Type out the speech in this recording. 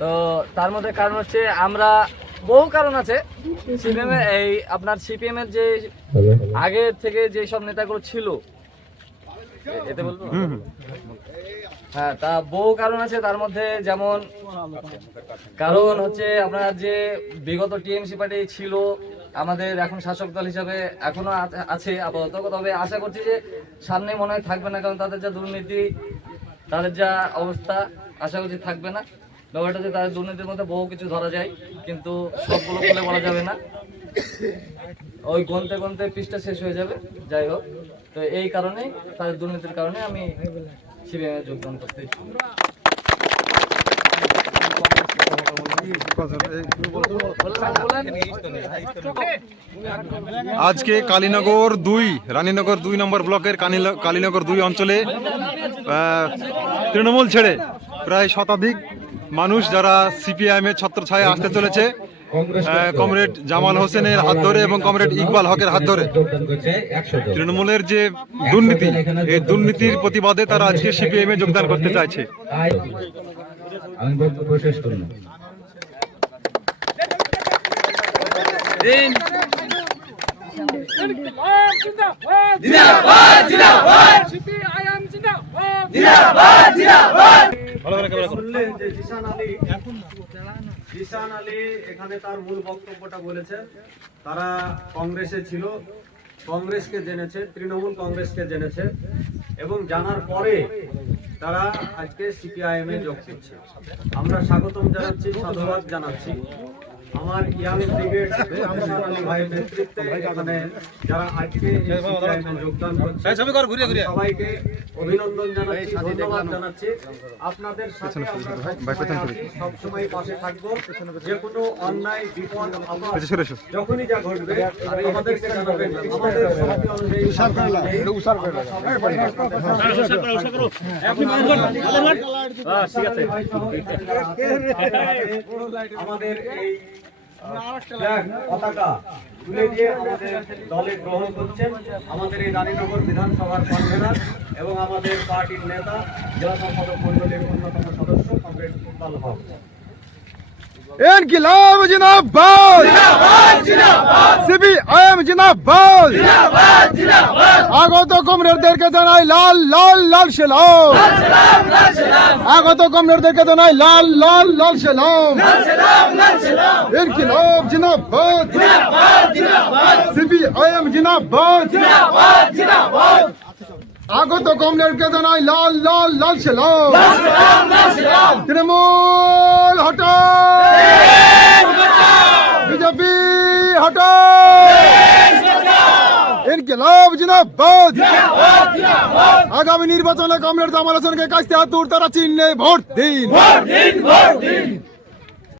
তো তার মধ্যে কারণ হচ্ছে আমরা বহু কারণ আছে সিপিএম এর, এই আপনার সিপিএম এর যে আগে থেকে যে সব নেতাগুলো ছিল, এতে বলবো হ্যাঁ, তা বহু কারণ আছে। তার মধ্যে যেমন কারণ হচ্ছে আপনার যে বিগত টিএমসি পার্টি ছিল আমাদের এখন শাসক দল হিসাবে এখনো আছে আপাতত, তবে আশা করছি যে সামনে মনে হয় থাকবে না, কারণ তাদের যা দুর্নীতি, তাদের যা অবস্থা, আশা করছি থাকবে না। ব্যাপারটা যে তাদের দুর্নীতির মধ্যে বহু কিছু ধরা যায়, কিন্তু সবগুলো খুলে বলা যাবে না, ওই গনতে গনতে পৃষ্ঠা শেষ হয়ে যাবে। যাই হোক, তো এই কারণে তাদের দুর্নীতির কারণে আমি সিপিএমে যোগদান করতে ইচ্ছুক। আজকে কালীনগর 2 রানীনগর 2 নম্বর ব্লকের কালীনগর 2 অঞ্চলে তৃণমূল ছেড়ে প্রায় শতাধিক মানুষ যারা সিপিআইএম এর ছত্রছায়ায় আসতে চলেছে, কমরেড জামাল হোসেনের হাত ধরে এবং কমরেড ইকবাল হকের হাত ধরে তৃণমূলের যে দুর্নীতি, এই দুর্নীতির প্রতিবাদে তারা আজকে সিপিআইএম এ যোগদান করতে চাইছে। জিসান আলী এখানে তার মূল বক্তব্যটা বলেছেন। তারা কংগ্রেসে ছিল, কংগ্রেসকে জেনেছে, তৃণমূল কংগ্রেসকে জেনেছে এবং জানার পরে তারা আজকে সিপিআইএম এ যোগ দিচ্ছে। আমরা স্বাগতম জানাচ্ছি, সাধুবাদ জানাচ্ছি। আমার ইয়াং ব্রিগেড জিসান আলী ভাইয়ের নেতৃত্বে এখানে যারা আজকে সিপিআইএম এ যোগদান করছে সবাইকে অভিনন্দন জানাচ্ছি, ধন্যবাদ জানাচ্ছি। আপনাদের সাথে সবসময় পাশে থাকবো। যে কোনো অন্যায় বিপদ আপদ যখনই যা ঘটবে আমাদেরকে জানাবেন। আমাদের সমাজে অনুযায়ী আমাদের এই পতাকা তুলে দিয়ে আমাদের দলে গ্রহণ করছেন আমাদের এই রানীনগর বিধানসভার কনভেনার এবং আমাদের পার্টির নেতা জেলা সম্পাদক মন্ডলীর অন্যতম সদস্য কমরেড ইকবাল হক। ইনকিলাব জিন্দাবাদ, সিপিআইএম জিন্দাবাদ, আগত কমরেডদেরকে জানাই লাল লাল লাল সেলাম, আগত কমরেডদেরকে জানাই লাল লাল লাল সেলাম। ইনকিলাব জিন্দাবাদ, সিপিআইএম জিন্দাবাদ, আগত কমরেডকে জানাই লাল লাল লাল সেলাম। তৃণমূল হটাও, বিজেপি হটাও, ইনকিলাব জিন্দাবাদ। আগামী নির্বাচনে কমরেড জামাল হোসেনকে কাছতে হাত তারা চিনলে ভোট দিন।